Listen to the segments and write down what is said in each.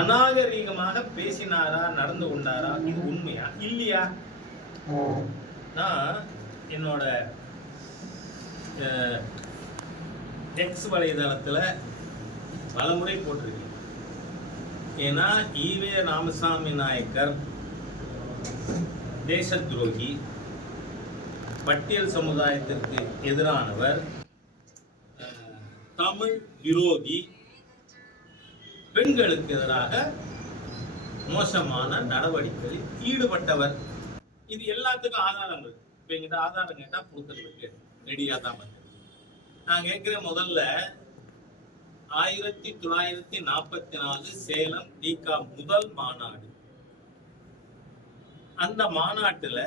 அநாகரீகமாக பேசினாரா, நடந்து கொண்டாரா, இது உண்மையா இல்லையா? நான் என்னோட எக்ஸ் வலைதளத்துல பலமுறை போட்டிருக்கேன். ஏன்னா ஈவே ராமசாமி நாயக்கர் தேச துரோகி, பட்டியல் சமுதாயத்திற்கு எதிரானவர், தமிழ் விரோதி, பெண்களுக்கு எதிராக மோசமான நடவடிக்கைகளில் ஈடுபட்டவர். இது எல்லாத்துக்கும் ஆதாரம் இருக்கு. இப்ப எங்கிட்ட ஆதாரம் கேட்டா கொடுக்கறதுக்கு ரெடியா தான் வந்து நான் கேட்கிறேன். முதல்ல 1944 சேலம் டிகா முதல் மாநாடு. அந்த மாநாட்டுல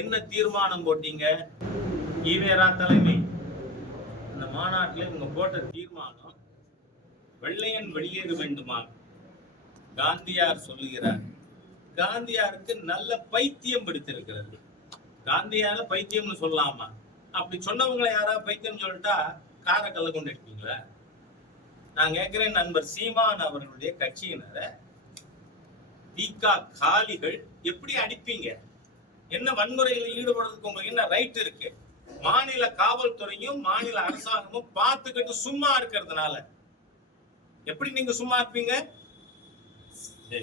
என்ன தீர்மானம் போட்டீங்க? ஈவேரா தலைமை. அந்த மாநாட்டில் இவங்க போட்ட தீர்மானம், வெள்ளையன் வெளியேற வேண்டுமா? காந்தியார் சொல்லுகிறார். காந்தியாருக்கு நல்ல பைத்தியம் பிடித்திருக்கிறது. காந்தியார பைத்தியம்னு சொல்லலாமா? அப்படி சொன்னவங்களை யாராவது பைத்தியம் சொல்லிட்டா காரக்கல்ல கொண்டு எடுப்பீங்களா? நான் கேட்கிறேன், நண்பர் சீமான் அவர்களுடைய கட்சியினரை தீகா காலிகள் எப்படி அடிப்பீங்க? என்ன வன்முறையில் ஈடுபடுறதுக்கு உங்களுக்கு என்ன ரைட் இருக்கு? மாநில காவல்துறையும் மாநில அரசாங்கமும் பார்த்துக்கிட்டு சும்மா இருக்கிறதுனால எப்படி நீங்க சும்மா இருப்பீங்க?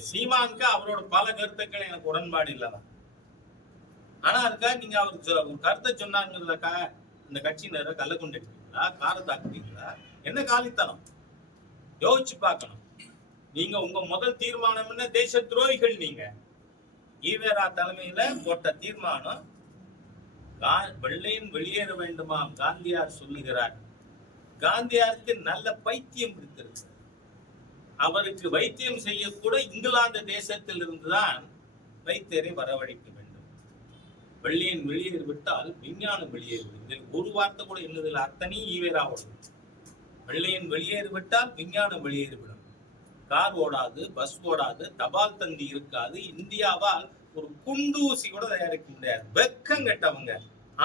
சீமானுக்கு அவரோட பல கருத்துக்கள் எனக்கு உடன்பாடு இல்லதான். ஆனா அதுக்காக நீங்க அவர் கருத்தை சொன்னாங்கிறதுக்கா இந்த கட்சியினரை கல்ல கொண்டு எடுப்பீங்களா, காரத்தாக்குவீங்களா? என்ன காலித்தனம் யோசிச்சு பார்க்கணும். நீங்க உங்க முதல் தீர்மானம் என்ன? தேச துரோகிகள். நீங்க ஈவேரா தலைமையில போட்ட தீர்மானம், வெள்ளையன் வெளியேற வேண்டுமா? காந்தியார் சொல்லுகிறார். காந்தியாருக்கு நல்ல பைத்தியம் பிடித்திருக்கு. அவருக்கு வைத்தியம் செய்யக்கூட இங்கிலாந்து தேசத்தில் இருந்துதான் வைத்தியரை வரவழைக்க வேண்டும். வெள்ளையன் வெளியேறிவிட்டால் விஞ்ஞானம் வெளியேறிவிடும். ஒரு வார்த்தை கூட என்னதில் அத்தனையும் ஈவேராவோட. வெள்ளையன் வெளியேறிவிட்டால் விஞ்ஞானம் வெளியேறிவிடும். கார் ஓடாது, பஸ் ஓடாது, தபால் தந்தி இருக்காது. இந்தியாவால் ஒரு குண்டூசி கூட தயாரிக்க முடியாது. வெக்கம் கெட்டவங்க.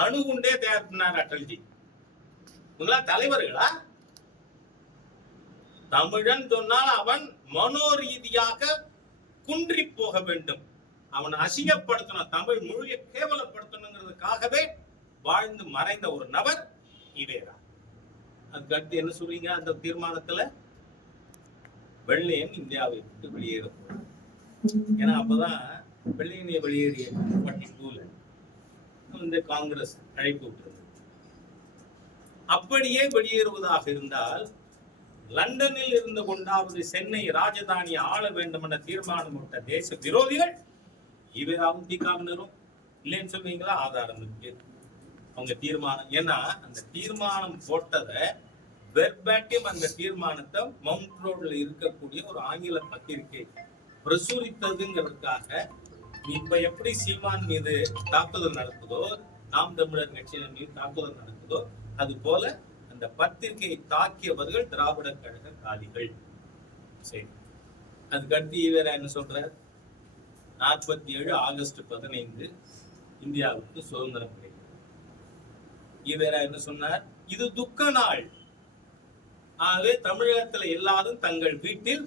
அணுகுண்டே தயார் பண்ணார் அட்டல்ஜி. உங்களா தலைவர்களா? தமிழன் சொன்னால் அவன் மனோரீதியாக குன்றி போக வேண்டும். அவன் அசிங்கப்படுத்தணும், தமிழ் மொழியை கேவலப்படுத்தணுங்கிறதுக்காகவே வாழ்ந்து மறைந்த ஒரு நபர் ஈவேரா. அதுக்கு அடுத்து என்ன சொல்றீங்க? அந்த தீர்மானத்துல வெள்ளையன் இந்தியாவை விட்டு வெளியேறும். ஏன்னா அப்பதான் வெள்ளையனை வெளியேறிய 42ல இந்த காங்கிரஸ் அழைப்பு விட்டுருந்தது. அப்படியே வெளியேறுவதாக இருந்தால் லண்டனில் இருந்து கொண்டாவது சென்னை ராஜதானியை ஆள வேண்டும் என்ற தீர்மானம் விட்ட தேச விரோதிகள் ஈவேராவும் தீகாவினரும் இல்லைன்னு சொல்வீங்களா? ஆதாரம் இருக்கு அவங்க தீர்மானம். ஏன்னா அந்த தீர்மானம் போட்டதை வெர்பாட்டிம் அந்த தீர்மானத்தை மவுண்ட் ரோட்ல இருக்கக்கூடிய ஒரு ஆங்கில பத்திரிகை பிரசுரித்ததுங்கிறதுக்காக இப்ப எப்படி சீமான் மீது தாக்குதல் நடக்குதோ, நாம் தமிழர் கட்சியின் மீது தாக்குதல் நடக்குதோ, அது போல அந்த பத்திரிகையை தாக்கியவர்கள் திராவிட கழக காலிகள். சரி, அதுக்கடுத்து ஈவேரா என்ன சொல்றார்? 47 ஆகஸ்ட் 15 இந்தியாவுக்கு சுதந்திரம் கிடைக்கும். ஈவேரா என்ன சொன்னார்? இது துக்க நாள். ஆகவே தமிழகத்துல எல்லாரும் தங்கள் வீட்டில்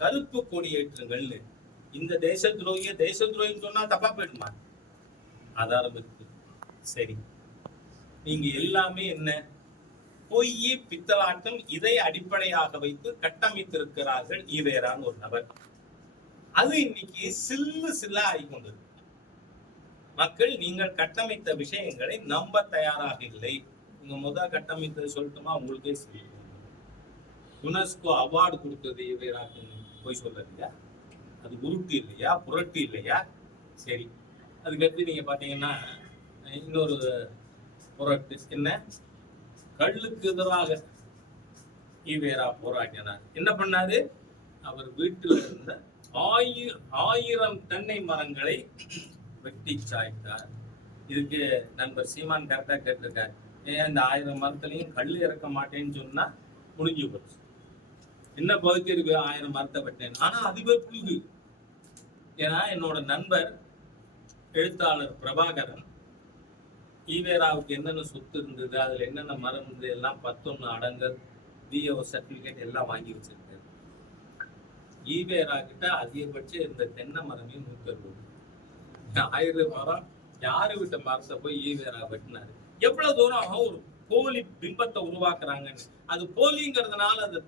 கருப்பு கொடியேற்றுங்கள். இந்த தேச துரோகின்னு சொன்னா தப்பா போயிடுமா? ஆதாரம் இருக்கு. சரி, நீங்க எல்லாமே என்ன பொய் பித்தலாட்டம், இதை அடிப்படையாக வைத்து கட்டமைத்திருக்கிறார்கள் ஈவேரான்னு ஒரு நபர். அது இன்னைக்கு சில்லா ஆகிக்கொண்டது. மக்கள் நீங்கள் கட்டமைத்த விஷயங்களை நம்ப தயாராக இல்லை. உங்க கட்டமைத்தது சொல்லட்டுமா? உங்களுக்கே சொல்லி யுனெஸ்கோ அவார்டு கொடுத்தது ஈவேராக்கு போய் சொல்றீங்க. அது உருட்டு இல்லையா, புரட்டு இல்லையா? சரி, அதுக்கடுத்து நீங்க பாத்தீங்கன்னா இன்னொரு புரட்டு என்ன? கல்லுக்கு எதிராக ஈவேரா போராடினார். என்ன பண்ணாரு? அவர் வீட்டில் இருந்த 1000 தென்னை மரங்களை வெட்டி சாய்த்தார். இதுக்கு நண்பர் சீமான் கரெக்டா கேட்டிருக்காரு. ஏன் இந்த 1000 மரத்துலையும் கல் இறக்க மாட்டேன்னு சொன்னா முடிஞ்சு போச்சு. என்ன பகுதி இருக்கு? 1000 மரத்தை வெட்டேன். ஆனா அதுவே புரியுது. ஏன்னா என்னோட நண்பர் எழுத்தாளர் பிரபாகரன் ஈவேராவுக்கு என்னென்ன சொத்து இருந்தது, அதுல என்னென்ன மரம் இருந்தது எல்லாம் 11 அடங்கல், DO சர்டிபிகேட் எல்லாம் வாங்கி வச்சிருக்காரு. ஈவேரா கிட்ட அதிகபட்சம் இந்த தென்னை மரமே 160. 1000 மரம் யாரு விட்ட மரத்தை போய் ஈவேரா வெட்டினாரு. எவ்வளவு தூரம் ஒரு போலி பிம்பத்தை உருவாக்குறாங்கன்னு. அது போலிங்கிறதுனால அது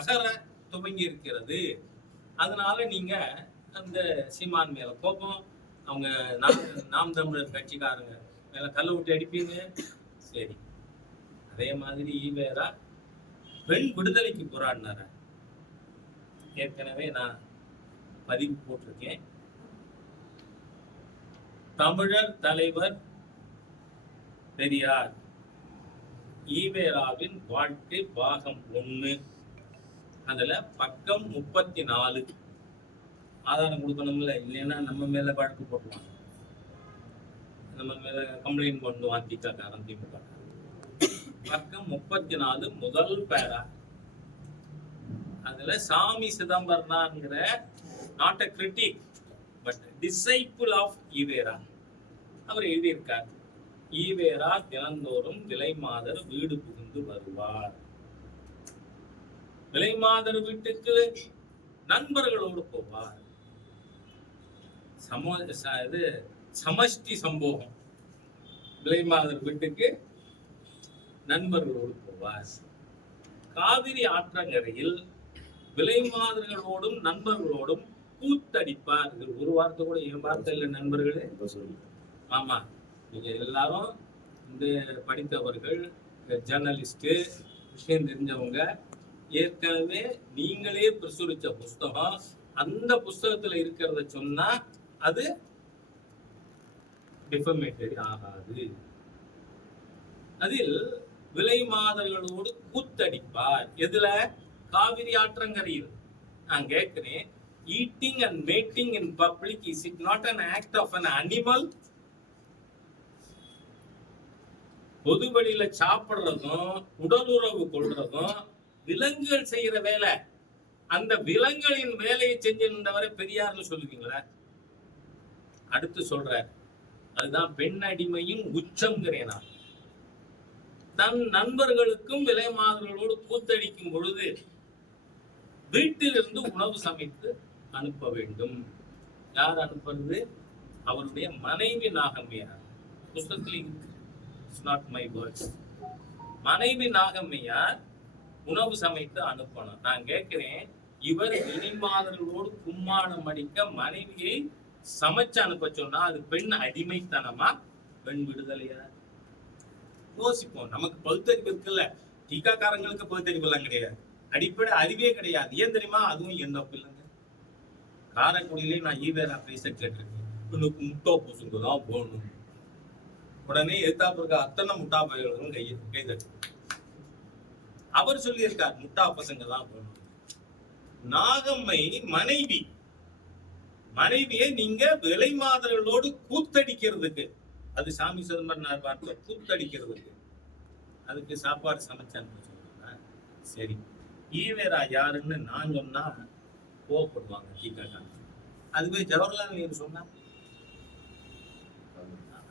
தகர துவங்கி இருக்கிறது. அதனால நீங்க அந்த சீமான் மேல கோபம், அவங்க நாம் தமிழர் கட்சிக்காரங்க மேல கல்ல விட்டு அடிப்பீங்க. சரி, அதே மாதிரி ஈவேரா பெண் விடுதலைக்கு போராடினார. ஏற்கனவே நான் பதிவு போட்டிருக்கேன். தமிழர் தலைவர் பெரியார் ஈவேராவின் வாழ்க்கை பாகம் 1, அதுல பக்கம் 34. ஆதாரம் கொடுக்கணும்ல, இல்லைன்னா நம்ம மேல வழக்கு போட்டுவாங்க, நம்ம மேல கம்ப்ளைண்ட் பண்ணுவான் திமுக. பக்கம் 34 முதல் பேரா. அதுல சாமி சிதம்பரனாங்கிற not a critic but disciple of EVR அவர் எழுதியிருக்கார். ஈவேரா தினந்தோறும் விலைமாதர் வீடு புகுந்து வருவார். விலைமாதர் வீட்டுக்கு நண்பர்களோடு போவார். சமஷ்டி சம்போகம். விலைமாதர் வீட்டுக்கு நண்பர்களோடு போவார். காவிரி ஆற்றங்கரையில் விலைமாதர்களோடும் நண்பர்களோடும் கூத்தடிப்பார். ஒரு வார்த்தை கூட என் வார்த்தை இல்லை நண்பர்களே. ஆமா, நீங்க எல்லாரும் இந்த படித்தவர்கள், ஜேர்னலிஸ்ட், விஷயம் தெரிஞ்சவங்க, ஏற்கனவே நீங்களே பிரசுரிச்ச புஸ்தகம், அந்த புஸ்தகத்துல இருக்கிறத சொன்னா அது டிஃபமேட்டரி ஆகாது. அதில் விலைமாதர்களோடு கூத்தடிப்பார். எதுல? காவிரி ஆற்றங்கரையில். நான் கேட்கிறேன், eating and mating in public, is it not an act of an animal? பொது வழியில சாப்பிடுறதும் உடலுறவு கொள்றதும் விலங்குகள் செய்யற வேலை. அந்த விலங்குகளின் வேலையை செஞ்சிருந்தவரை பெரியார்னு சொல்லுவீங்களா? அடுத்து சொல்ற, அதுதான் பெண் அடிமையின் உச்சம்ங்கிறேன் நான். தன் நண்பர்களுக்கும் விலைமாதர்களோடு கூத்தடிக்கும் பொழுது வீட்டிலிருந்து உணவு சமைத்து அனுப்ப வேண்டும். யார் அனுப்புறது? அவருடைய மனைவி நாகம்மையார். புஸ்தகத்தில் இட்ஸ் நாட் மை வேர்ட்ஸ். மனைவி நாகம்மையார் உணவு சமைத்து அனுப்பணும். நான் கேட்கிறேன், இவர் விலைமாதர்களோடு கும்மாளம் அடிக்க மனைவியை சமைச்சு அனுப்ப சொன்னா அது பெண் அடிமைத்தனமா, பெண் விடுதலையா? யோசிப்போம். நமக்கு பகுத்தறிவு இருக்குல்ல, டீக்காக்காரங்களுக்கு பகுத்தறிவு எல்லாம் கிடையாது, அடிப்படை அறிவே கிடையாது. ஏன் தெரியுமா? அதுவும் எந்த பிள்ளைங்க. காரைக்குடியிலே நான் ஈவேரா பேச கேட்டிருக்கேன், உனக்கு முட்டா பசங்க தான் போகணும். உடனே எதிர்த்தாப்பு இருக்க அத்தனை முட்டா பயிர்களும் கை தட்டு. அவர் சொல்லியிருக்கார், முட்டா பசங்க தான் போகணும். நாகம்மை மனைவியை நீங்க விலைமாதர்களோடு கூத்தடிக்கிறதுக்கு, அது சாமி சிதம்பரனார் பார்த்த கூத்தடிக்கிறதுக்கு, அதுக்கு சாப்பாடு சமைச்சான்னு சொல்றாங்க. சரி, ஈவேரா யாருன்னு நான் சொன்னா கோவப்படுவாங்க டீக்காக. அதுவே ஜவஹர்லால் நேரு சொன்னா,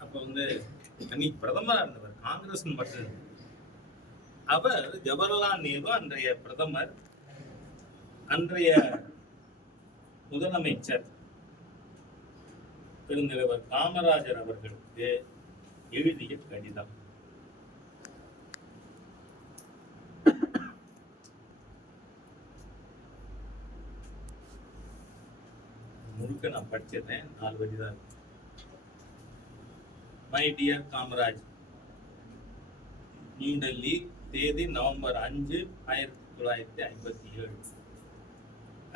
அப்ப அன்னைக்கு பிரதமரா இருந்தவர், காங்கிரஸ் மட்டும். அவர் ஜவஹர்லால் நேரு அன்றைய பிரதமர், அன்றைய முதலமைச்சர் பெருந்தலைவர் காமராஜர் அவர்களுக்கு எழுதிய கடிதம். முழுக்க நான் படிச்சிருந்தேன், 4 வரிதான். மை டியர் காமராஜ், நியூ டெல்லி, தேதி November 5, 1957.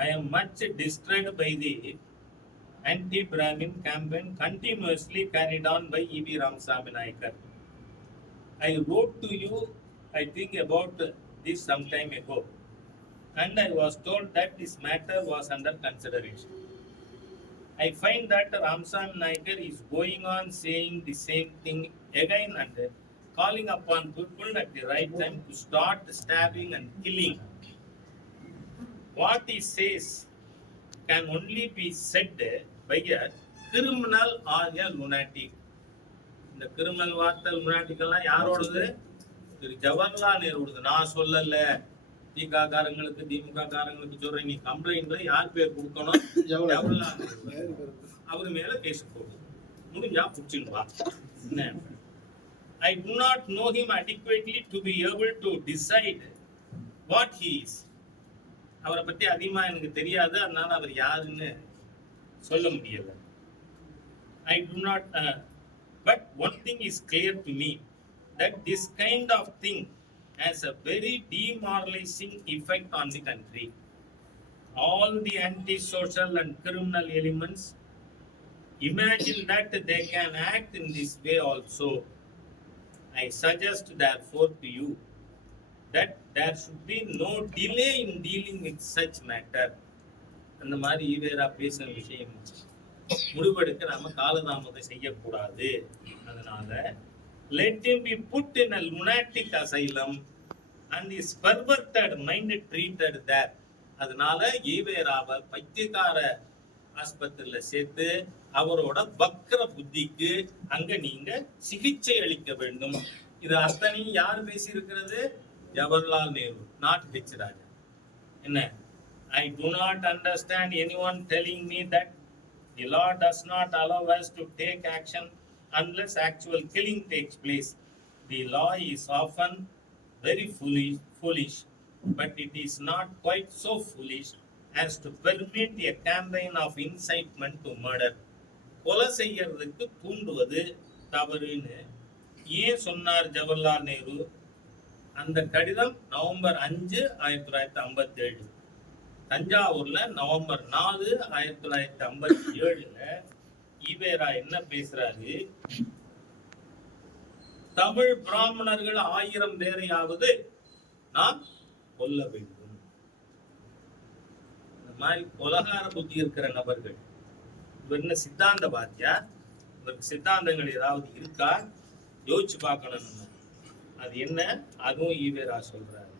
I am much distressed by the anti-Brahmin campaign continuously carried on by E.V. Ramasamy Naicker. I wrote to you, I think, about this some time ago, and I was told that this matter was under consideration. I find that Ramasamy Naicker is going on saying the same thing again and calling upon people at the right time to start stabbing and killing. What he says can only be said by a criminal or a lunatic. இந்த criminal வார்த்தை, lunatic எல்லாம் யாரோடது? திரு ஜவஹர்லால் நேருவோடது. நான் சொல்லல, திக காரங்களுக்கு திமுக காரங்களுக்கு சொல்றேன், நீ கம்ப்ளைண்ட்ல யார் பேர் கொடுக்கணும்? ஜவஹர்லால் நேரு. அவர் மேல கேஸ் போடு, முடிஞ்சா புடிச்சுன்னு வா. என்ன, I do not know him adequately to be able to decide what he is. அவரை பத்தி அதிகமா எனக்கு தெரியாது, அதனால அவர் யாருன்னு சொல்ல முடியல. I do not but one thing is clear to me, that this kind of thing has a very demoralizing effect on the country. All the anti-social and criminal elements imagine that they can act in this way also. I suggest therefore to you that there should be no delay in dealing with such matter. அந்த மாதிரி ஈவேரா பேசின விஷயம் முடிவெடுக்க நம்ம காலதாமதம் செய்யக்கூடாது. அதனால let him be put in a lunatic asylum and his perverted mind treated there. அதனால ஈவேராவை பைத்தியக்கார ஆஸ்பத்திரியில சேர்த்து அவரோட வக்ர புத்திக்கு அங்க நீங்க சிகிச்சை அளிக்க வேண்டும். இது அத்தனையும் யார் பேசி இருக்கிறது? ஜவஹர்லால் நேரு, நாட் ஹெச் ராஜா. என்ன, I do not understand anyone telling me that the law does not allow us to take action unless actual killing takes place. The law is often very foolish, but it is not quite so foolish as to permit a campaign of incitement to murder. கொலை செய்யறதுக்கு தூண்டுவது தவறுன்னு ஏன் சொன்னார் ஜவஹர்லால் நேரு? அந்த கடிதம் November 5, 1957, தஞ்சாவூர்ல November 4, 1957ல EVR என்ன பேசுறாரு? தமிழ் பிராமணர்கள் 1000 பேரையாவது நாம் கொல்ல வேண்டும். இந்த மாதிரி கொலகார புத்தி இருக்கிற நபர்கள், இவர் என்ன சித்தாந்தவாதியா? இவருக்கு சித்தாந்தங்கள் ஏதாவது இருக்கா? யோசிச்சு பார்க்கணும். அது என்ன? அதுவும் ஈவேரா சொல்றாரு.